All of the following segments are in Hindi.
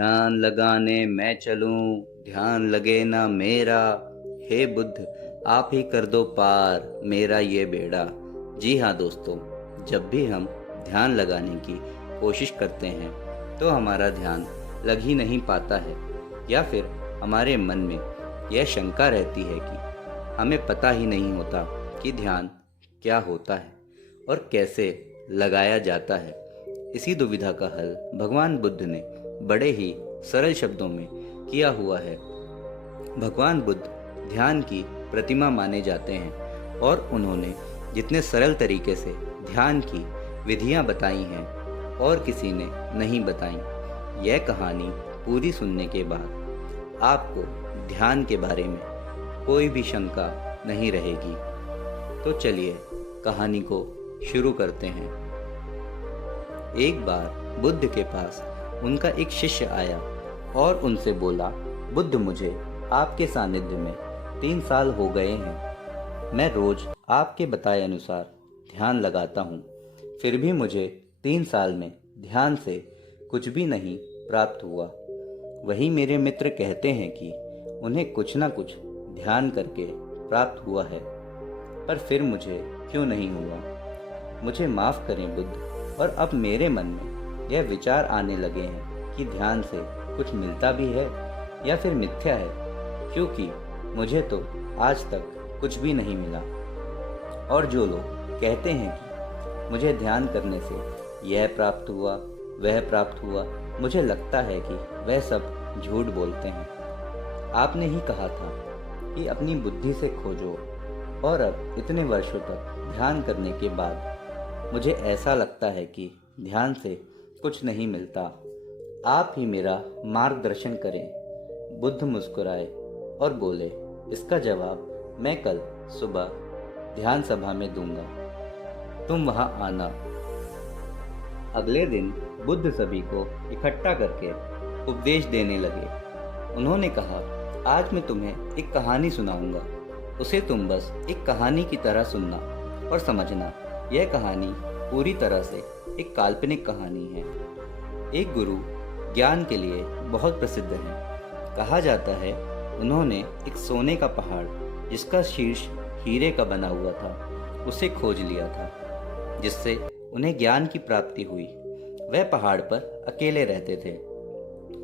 ध्यान लगाने मैं चलूं, ध्यान लगे ना मेरा। हे बुद्ध, आप ही कर दो पार मेरा ये बेड़ा। जी हाँ दोस्तों, जब भी हम ध्यान लगाने की कोशिश करते हैं तो हमारा ध्यान लग ही नहीं पाता है, या फिर हमारे मन में यह शंका रहती है कि हमें पता ही नहीं होता कि ध्यान क्या होता है और कैसे लगाया जाता है। इसी दुविधा का हल भगवान बुद्ध ने बड़े ही सरल शब्दों में किया हुआ है। भगवान बुद्ध ध्यान की प्रतिमा माने जाते हैं और उन्होंने जितने सरल तरीके से ध्यान की विधियां बताई हैं और किसी ने नहीं बताई। यह कहानी पूरी सुनने के बाद आपको ध्यान के बारे में कोई भी शंका नहीं रहेगी। तो चलिए कहानी को शुरू करते हैं। एक बार बुद्ध के पास उनका एक शिष्य आया और उनसे बोला, बुद्ध, मुझे आपके सानिध्य में 3 साल हो गए हैं। मैं रोज आपके बताए अनुसार ध्यान लगाता हूँ, फिर भी मुझे 3 साल में ध्यान से कुछ भी नहीं प्राप्त हुआ। वही मेरे मित्र कहते हैं कि उन्हें कुछ ना कुछ ध्यान करके प्राप्त हुआ है, पर फिर मुझे क्यों नहीं हुआ। मुझे माफ़ करें बुद्ध, और अब मेरे मन में यह विचार आने लगे हैं कि ध्यान से कुछ मिलता भी है या फिर मिथ्या है, क्योंकि मुझे तो आज तक कुछ भी नहीं मिला। और जो लोग कहते हैं कि मुझे ध्यान करने से यह प्राप्त हुआ, वह प्राप्त हुआ, मुझे लगता है कि वह सब झूठ बोलते हैं। आपने ही कहा था कि अपनी बुद्धि से खोजो, और अब इतने वर्षों तक ध्यान करने के बाद मुझे ऐसा लगता है कि ध्यान से कुछ नहीं मिलता। आप ही मेरा मार्गदर्शन करें। बुद्ध मुस्कुराए और बोले, इसका जवाब मैं कल सुबह ध्यान सभा में दूंगा, तुम वहां आना। अगले दिन बुद्ध सभी को इकट्ठा करके उपदेश देने लगे। उन्होंने कहा, आज मैं तुम्हें एक कहानी सुनाऊंगा, उसे तुम बस एक कहानी की तरह सुनना और समझना। यह कहानी पूरी तरह से एक काल्पनिक कहानी है। एक गुरु ज्ञान के लिए बहुत प्रसिद्ध हैं। कहा जाता है उन्होंने एक सोने का पहाड़, जिसका शीर्ष हीरे का बना हुआ था, उसे खोज लिया था, जिससे उन्हें ज्ञान की प्राप्ति हुई। वह पहाड़ पर अकेले रहते थे।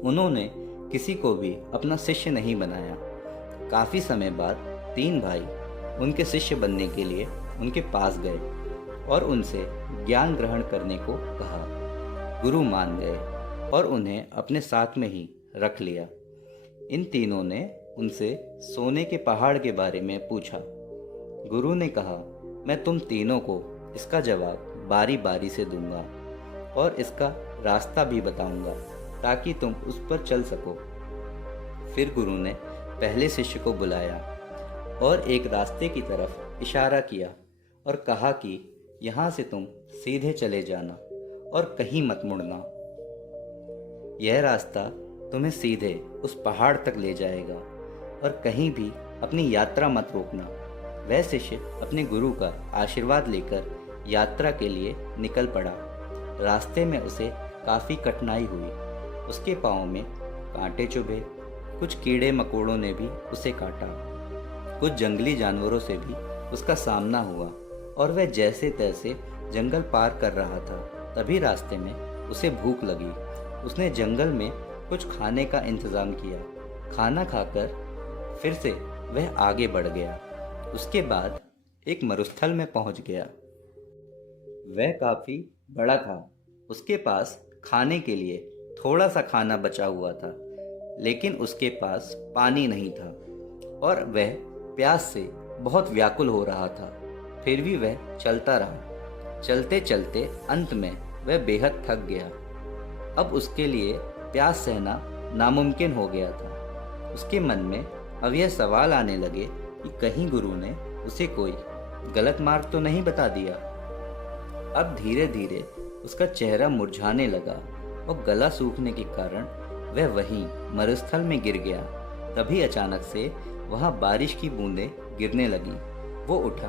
उन्होंने किसी को भी अपना शिष्य नहीं बनाया। काफ़ी समय बाद 3 भाई उनके शिष्य बनने के लिए उनके पास गए और उनसे ज्ञान ग्रहण करने को कहा। गुरु मान गए और उन्हें अपने साथ में ही रख लिया। इन तीनों ने उनसे सोने के पहाड़ के बारे में पूछा। गुरु ने कहा, मैं तुम तीनों को इसका जवाब बारी बारी से दूंगा और इसका रास्ता भी बताऊंगा ताकि तुम उस पर चल सको। फिर गुरु ने पहले शिष्य को बुलाया और एक रास्ते की तरफ इशारा किया और कहा कि यहाँ से तुम सीधे चले जाना और कहीं मत मुड़ना। यह रास्ता तुम्हें सीधे उस पहाड़ तक ले जाएगा और कहीं भी अपनी यात्रा मत रोकना। वह शिष्य अपने गुरु का आशीर्वाद लेकर यात्रा के लिए निकल पड़ा। रास्ते में उसे काफ़ी कठिनाई हुई। उसके पाँव में कांटे चुभे, कुछ कीड़े मकोड़ों ने भी उसे काटा, कुछ जंगली जानवरों से भी उसका सामना हुआ और वह जैसे तैसे जंगल पार कर रहा था। तभी रास्ते में उसे भूख लगी। उसने जंगल में कुछ खाने का इंतज़ाम किया। खाना खाकर फिर से वह आगे बढ़ गया। उसके बाद एक मरुस्थल में पहुंच गया। वह काफ़ी बड़ा था। उसके पास खाने के लिए थोड़ा सा खाना बचा हुआ था, लेकिन उसके पास पानी नहीं था और वह प्यास से बहुत व्याकुल हो रहा था। फिर भी वह चलता रहा। चलते चलते अंत में वह बेहद थक गया। अब उसके लिए प्यास सहना नामुमकिन हो गया था। उसके मन में अब यह सवाल आने लगे कि कहीं गुरु ने उसे कोई गलत मार्ग तो नहीं बता दिया। अब धीरे धीरे उसका चेहरा मुरझाने लगा और गला सूखने के कारण वह वहीं मरुस्थल में गिर गया। तभी अचानक से वहां बारिश की बूंदें गिरने लगी। वो उठा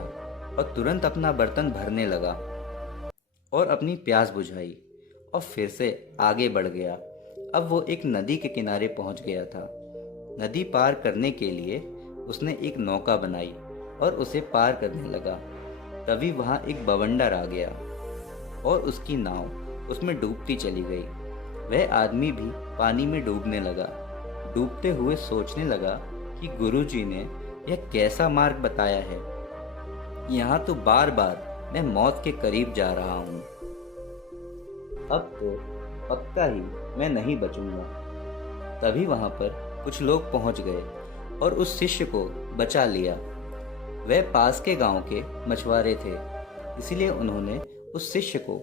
और तुरंत अपना बर्तन भरने लगा और अपनी प्यास बुझाई और फिर से आगे बढ़ गया। अब वो एक नदी के किनारे पहुंच गया था। नदी पार करने के लिए उसने एक नौका बनाई और उसे पार करने लगा। तभी वहां एक बवंडर आ गया और उसकी नाव उसमें डूबती चली गई। वह आदमी भी पानी में डूबने लगा। डूबते हुए सोचने लगा कि गुरुजी ने यह कैसा मार्ग बताया है। यहाँ तो बार बार मैं मौत के करीब जा रहा हूँ। अब तो पक्का ही मैं नहीं बचूंगा। तभी वहां पर कुछ लोग पहुंच गए और उस शिष्य को बचा लिया। वह पास के गांव के मछुआरे थे, इसलिए उन्होंने उस शिष्य को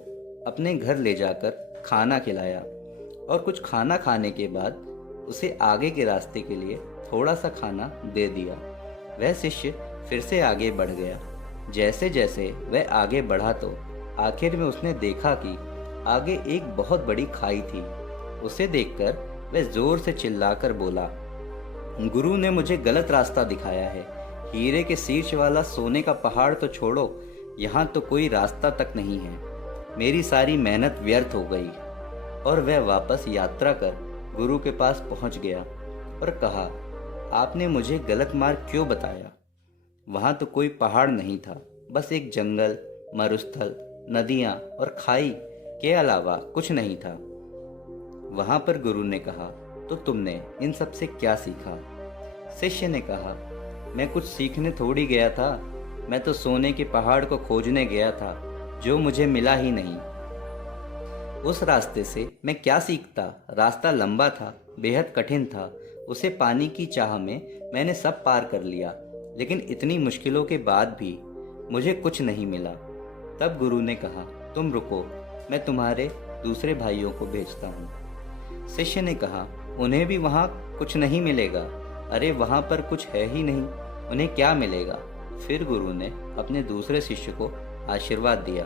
अपने घर ले जाकर खाना खिलाया और कुछ खाना खाने के बाद उसे आगे के रास्ते के लिए थोड़ा सा खाना दे दिया। वह शिष्य फिर से आगे बढ़ गया। जैसे जैसे वह आगे बढ़ा तो आखिर में उसने देखा कि आगे एक बहुत बड़ी खाई थी। उसे देखकर वह जोर से चिल्लाकर बोला, गुरु ने मुझे गलत रास्ता दिखाया है। हीरे के शीर्ष वाला सोने का पहाड़ तो छोड़ो, यहाँ तो कोई रास्ता तक नहीं है। मेरी सारी मेहनत व्यर्थ हो गई। और वह वापस यात्रा कर गुरु के पास पहुंच गया और कहा, आपने मुझे गलत मार्ग क्यों बताया? वहाँ तो कोई पहाड़ नहीं था, बस एक जंगल, मरुस्थल, नदियाँ और खाई के अलावा कुछ नहीं था। वहां पर गुरु ने कहा, तो तुमने इन सब से क्या सीखा? शिष्य ने कहा, मैं कुछ सीखने थोड़ी गया था, मैं तो सोने के पहाड़ को खोजने गया था, जो मुझे मिला ही नहीं। उस रास्ते से मैं क्या सीखता? रास्ता लंबा था, बेहद कठिन था। उसे पाने की चाह में मैंने सब पार कर लिया, लेकिन इतनी मुश्किलों के बाद भी मुझे कुछ नहीं मिला। तब गुरु ने कहा, तुम रुको, मैं तुम्हारे दूसरे भाइयों को भेजता हूँ। शिष्य ने कहा, उन्हें भी वहाँ कुछ नहीं मिलेगा? अरे वहाँ पर कुछ है ही नहीं, उन्हें क्या मिलेगा? फिर गुरु ने अपने दूसरे शिष्य को आशीर्वाद दिया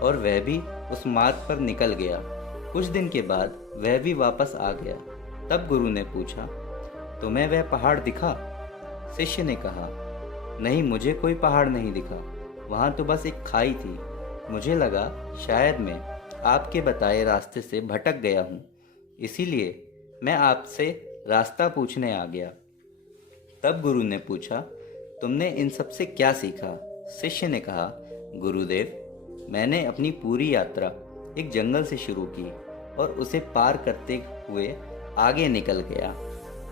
और वह भी उस मार्ग पर निकल गया। कुछ दिन के बाद वह भी वापस आ गया। तब गुरु ने पूछा, तुम्हें वह पहाड़ दिखा? शिष्य ने कहा, नहीं, मुझे कोई पहाड़ नहीं दिखा, वहाँ तो बस एक खाई थी। मुझे लगा शायद मैं आपके बताए रास्ते से भटक गया हूँ, इसीलिए मैं आपसे रास्ता पूछने आ गया। तब गुरु ने पूछा, तुमने इन सब से क्या सीखा? शिष्य ने कहा, गुरुदेव, मैंने अपनी पूरी यात्रा एक जंगल से शुरू की और उसे पार करते हुए आगे निकल गया।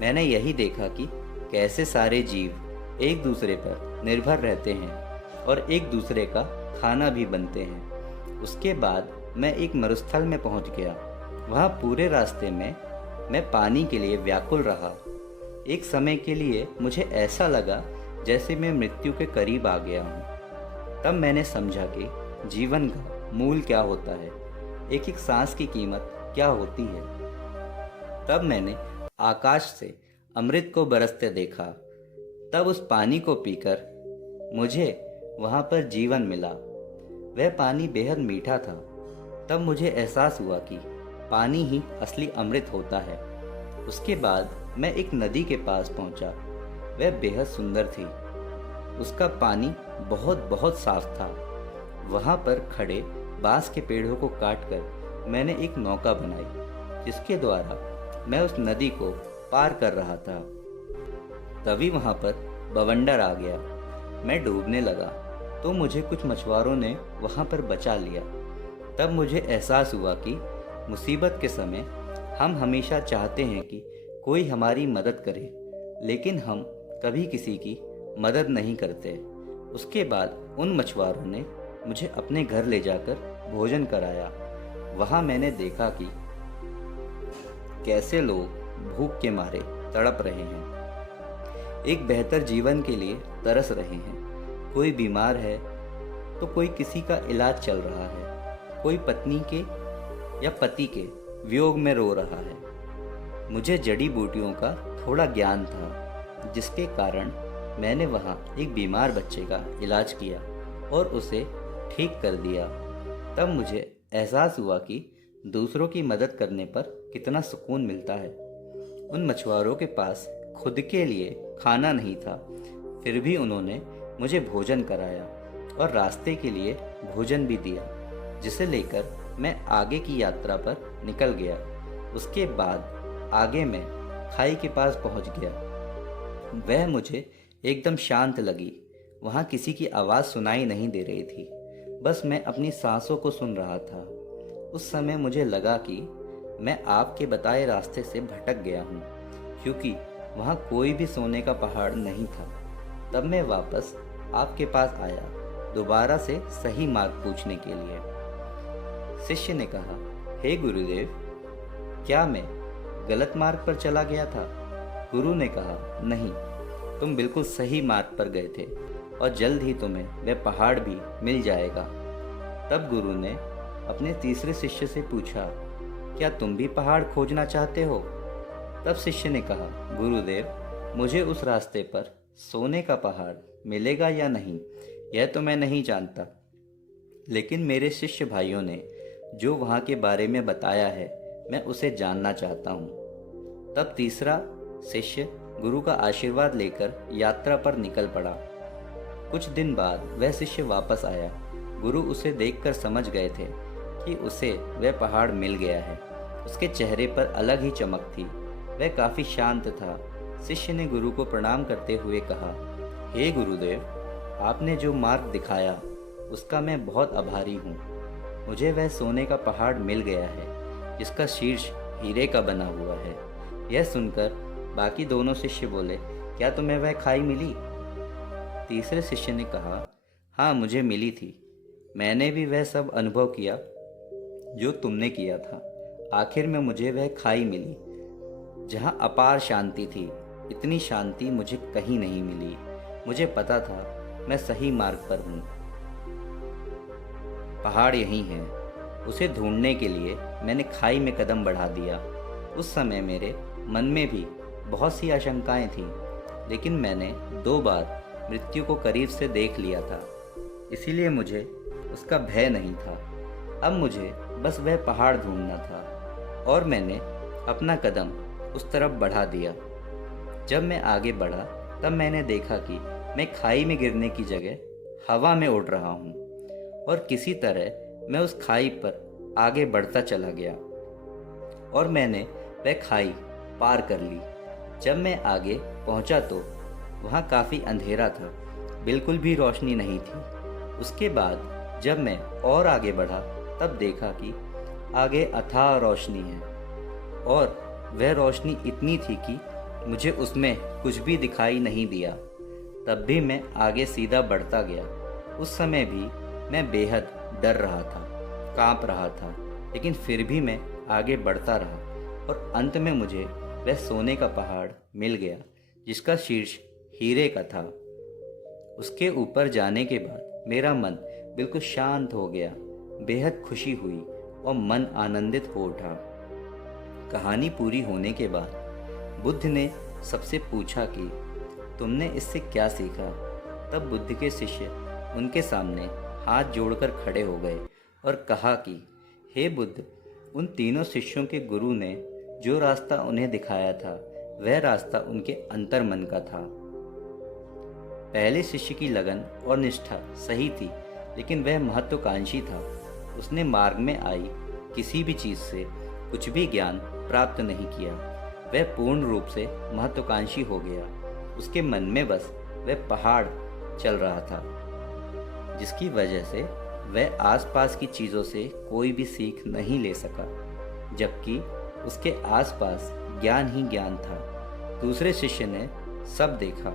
मैंने यही देखा कि कैसे सारे जीव एक दूसरे पर निर्भर रहते हैं और एक दूसरे का खाना भी बनते हैं। उसके बाद मैं एक मरुस्थल में पहुंच गया। वहाँ पूरे रास्ते में मैं पानी के लिए व्याकुल रहा। एक समय के लिए मुझे ऐसा लगा जैसे मैं मृत्यु के करीब आ गया हूँ। तब मैंने समझा कि जीवन का मूल क्या होता है, एक एक सांस की कीमत क्या होती है। तब मैंने आकाश से अमृत को बरसते देखा। तब उस पानी को पीकर मुझे वहाँ पर जीवन मिला। वह पानी बेहद मीठा था। तब मुझे एहसास हुआ कि पानी ही असली अमृत होता है। उसके बाद मैं एक नदी के पास पहुंचा। वह बेहद सुंदर थी। उसका पानी बहुत बहुत साफ था। वहां पर खड़े बांस के पेड़ों को काटकर मैंने एक नौका बनाई, जिसके द्वारा मैं उस नदी को पार कर रहा था। तभी वहां पर बवंडर आ गया। मैं डूबने लगा तो मुझे कुछ मछुआरों ने वहां पर बचा लिया। तब मुझे एहसास हुआ कि मुसीबत के समय हम हमेशा चाहते हैं कि कोई हमारी मदद करे, लेकिन हम कभी किसी की मदद नहीं करते। उसके बाद उन मछुआरों ने मुझे अपने घर ले जाकर भोजन कराया। वहाँ मैंने देखा कि कैसे लोग भूख के मारे तड़प रहे हैं, एक बेहतर जीवन के लिए तरस रहे हैं। कोई बीमार है तो कोई किसी का इलाज चल रहा है, कोई पत्नी के या पति के वियोग में रो रहा है। मुझे जड़ी बूटियों का थोड़ा ज्ञान था, जिसके कारण मैंने वहाँ एक बीमार बच्चे का इलाज किया और उसे ठीक कर दिया। तब मुझे एहसास हुआ कि दूसरों की मदद करने पर कितना सुकून मिलता है। उन मछुआरों के पास खुद के लिए खाना नहीं था, फिर भी उन्होंने मुझे भोजन कराया और रास्ते के लिए भोजन भी दिया, जिसे लेकर मैं आगे की यात्रा पर निकल गया। उसके बाद आगे मैं खाई के पास पहुंच गया। वह मुझे एकदम शांत लगी। वहाँ किसी की आवाज़ सुनाई नहीं दे रही थी, बस मैं अपनी सांसों को सुन रहा था। उस समय मुझे लगा कि मैं आपके बताए रास्ते से भटक गया हूँ, क्योंकि वहाँ कोई भी सोने का पहाड़ नहीं था। तब मैं वापस आपके पास आया, दोबारा से सही मार्ग पूछने के लिए। शिष्य ने कहा, हे गुरुदेव, क्या मैं गलत मार्ग पर चला गया था? गुरु ने कहा, नहीं, तुम बिल्कुल सही मार्ग पर गए थे और जल्द ही तुम्हें वह पहाड़ भी मिल जाएगा। तब गुरु ने अपने तीसरे शिष्य से पूछा, क्या तुम भी पहाड़ खोजना चाहते हो? तब शिष्य ने कहा, गुरुदेव, मुझे उस रास्ते पर सोने का पहाड़ मिलेगा या नहीं, यह तो मैं नहीं जानता, लेकिन मेरे शिष्य भाइयों ने जो वहाँ के बारे में बताया है, मैं उसे जानना चाहता हूँ। तब तीसरा शिष्य गुरु का आशीर्वाद लेकर यात्रा पर निकल पड़ा। कुछ दिन बाद वह शिष्य वापस आया। गुरु उसे देखकर समझ गए थे कि उसे वह पहाड़ मिल गया है। उसके चेहरे पर अलग ही चमक थी। वह काफ़ी शांत था। शिष्य ने गुरु को प्रणाम करते हुए कहा, हे गुरुदेव, आपने जो मार्ग दिखाया उसका मैं बहुत आभारी हूँ। मुझे वह सोने का पहाड़ मिल गया है, जिसका शीर्ष हीरे का बना हुआ है। यह सुनकर बाकी दोनों शिष्य बोले, क्या तुम्हें वह खाई मिली? तीसरे शिष्य ने कहा, हाँ, मुझे मिली थी। मैंने भी वह सब अनुभव किया जो तुमने किया था। आखिर में मुझे वह खाई मिली, जहाँ अपार शांति थी। इतनी शांति मुझे कहीं नहीं मिली। मुझे पता था मैं सही मार्ग पर हूँ। पहाड़ यहीं है। उसे ढूंढने के लिए मैंने खाई में कदम बढ़ा दिया। उस समय मेरे मन में भी बहुत सी आशंकाएं थीं, लेकिन मैंने 2 बार मृत्यु को करीब से देख लिया था, इसीलिए मुझे उसका भय नहीं था। अब मुझे बस वह पहाड़ ढूंढना था और मैंने अपना कदम उस तरफ बढ़ा दिया। जब मैं आगे बढ़ा तब मैंने देखा कि मैं खाई में गिरने की जगह हवा में उड़ रहा हूँ और किसी तरह मैं उस खाई पर आगे बढ़ता चला गया और मैंने वह खाई पार कर ली। जब मैं आगे पहुँचा तो वहाँ काफ़ी अंधेरा था, बिल्कुल भी रोशनी नहीं थी। उसके बाद जब मैं और आगे बढ़ा तब देखा कि आगे अथाह रोशनी है और वह रोशनी इतनी थी कि मुझे उसमें कुछ भी दिखाई नहीं दिया। तब भी मैं आगे सीधा बढ़ता गया। उस समय भी मैं बेहद डर रहा था, कांप रहा था, लेकिन फिर भी मैं आगे बढ़ता रहा और अंत में मुझे वह सोने का पहाड़ मिल गया, जिसका शीर्ष हीरे का था। उसके ऊपर जाने के बाद मेरा मन बिल्कुल शांत हो गया, बेहद खुशी हुई और मन आनंदित हो उठा। कहानी पूरी होने के बाद बुद्ध ने सबसे पूछा कि तुमने इससे क्या सीखा? तब बुद्ध के शिष्य उनके सामने हाथ जोड़कर खड़े हो गए और कहा कि हे बुद्ध, उन तीनों शिष्यों के गुरु ने जो रास्ता उन्हें दिखाया था वह रास्ता उनके अंतर्मन का था। पहले शिष्य की लगन और निष्ठा सही थी, लेकिन वह महत्वाकांक्षी था। उसने मार्ग में आई किसी भी चीज़ से कुछ भी ज्ञान प्राप्त नहीं किया। वह पूर्ण रूप से महत्वाकांक्षी हो गया। उसके मन में बस वह पहाड़ चल रहा था, जिसकी वजह से वह आसपास की चीज़ों से कोई भी सीख नहीं ले सका, जबकि उसके आसपास ज्ञान ही ज्ञान था। दूसरे शिष्य ने सब देखा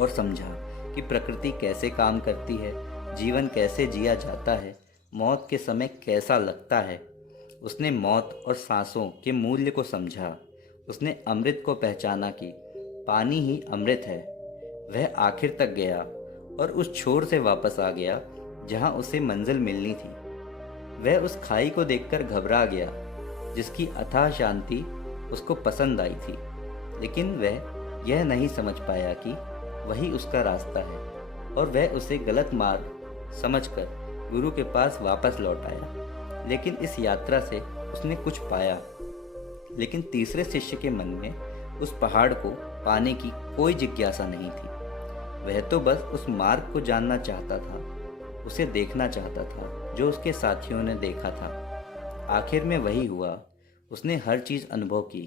और समझा कि प्रकृति कैसे काम करती है, जीवन कैसे जिया जाता है, मौत के समय कैसा लगता है। उसने मौत और सांसों के मूल्य को समझा। उसने अमृत को पहचाना कि पानी ही अमृत है। वह आखिर तक गया और उस छोर से वापस आ गया जहां उसे मंजिल मिलनी थी। वह उस खाई को देखकर घबरा गया, जिसकी अथाह शांति उसको पसंद आई थी, लेकिन वह यह नहीं समझ पाया कि वही उसका रास्ता है और वह उसे गलत मार्ग समझकर गुरु के पास वापस लौट आया। लेकिन इस यात्रा से उसने कुछ पाया, लेकिन तीसरे शिष्य के मन में उस पहाड़ को पाने की कोई जिज्ञासा नहीं थी। वह तो बस उस मार्ग को जानना चाहता था, उसे देखना चाहता था जो उसके साथियों ने देखा था। आखिर में वही हुआ। उसने हर चीज़ अनुभव की।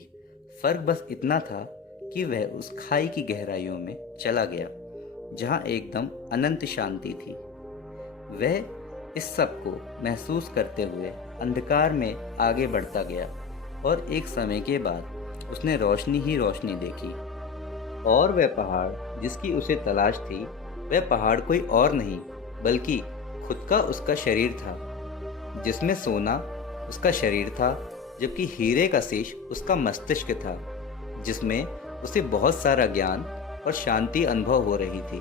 फर्क बस इतना था कि वह उस खाई की गहराइयों में चला गया जहाँ एकदम अनंत शांति थी। वह इस सब को महसूस करते हुए अंधकार में आगे बढ़ता गया और एक समय के बाद उसने रोशनी ही रोशनी देखी। और वह पहाड़ जिसकी उसे तलाश थी, वह पहाड़ कोई और नहीं बल्कि खुद का उसका शरीर था, जिसमें सोना उसका शरीर था, जबकि हीरे का शेष उसका मस्तिष्क था, जिसमें उसे बहुत सारा ज्ञान और शांति अनुभव हो रही थी।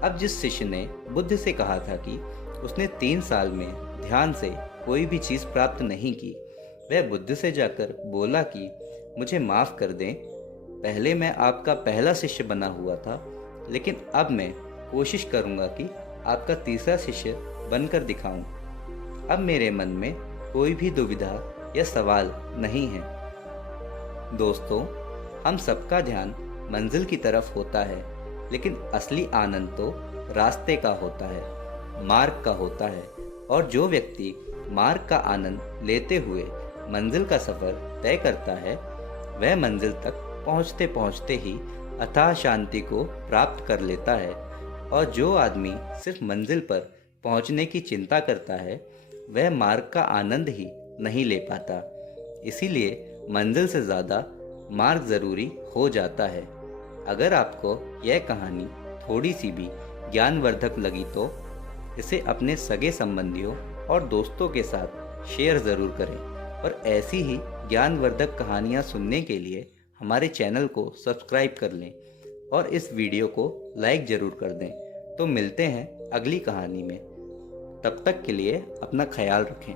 अब जिस शिष्य ने बुद्ध से कहा था कि उसने 3 साल में ध्यान से कोई भी चीज़ प्राप्त नहीं की, वह बुद्ध से जाकर बोला कि मुझे माफ़ कर दें, पहले मैं आपका पहला शिष्य बना हुआ था, लेकिन अब मैं कोशिश करूंगा कि आपका तीसरा शिष्य बनकर दिखाऊं। अब मेरे मन में कोई भी दुविधा या सवाल नहीं है। दोस्तों, हम सबका ध्यान मंजिल की तरफ होता है, लेकिन असली आनंद तो रास्ते का होता है, मार्ग का होता है। और जो व्यक्ति मार्ग का आनंद लेते हुए मंजिल का सफ़र तय करता है, वह मंजिल तक पहुँचते पहुँचते ही अथाह शांति को प्राप्त कर लेता है। और जो आदमी सिर्फ मंजिल पर पहुँचने की चिंता करता है, वह मार्ग का आनंद ही नहीं ले पाता। इसीलिए मंजिल से ज़्यादा मार्ग ज़रूरी हो जाता है। अगर आपको यह कहानी थोड़ी सी भी ज्ञानवर्धक लगी तो इसे अपने सगे संबंधियों और दोस्तों के साथ शेयर ज़रूर करें। और ऐसी ही ज्ञानवर्धक कहानियाँ सुनने के लिए हमारे चैनल को सब्सक्राइब कर लें और इस वीडियो को लाइक ज़रूर कर दें। तो मिलते हैं अगली कहानी में। तब तक के लिए अपना ख्याल रखें।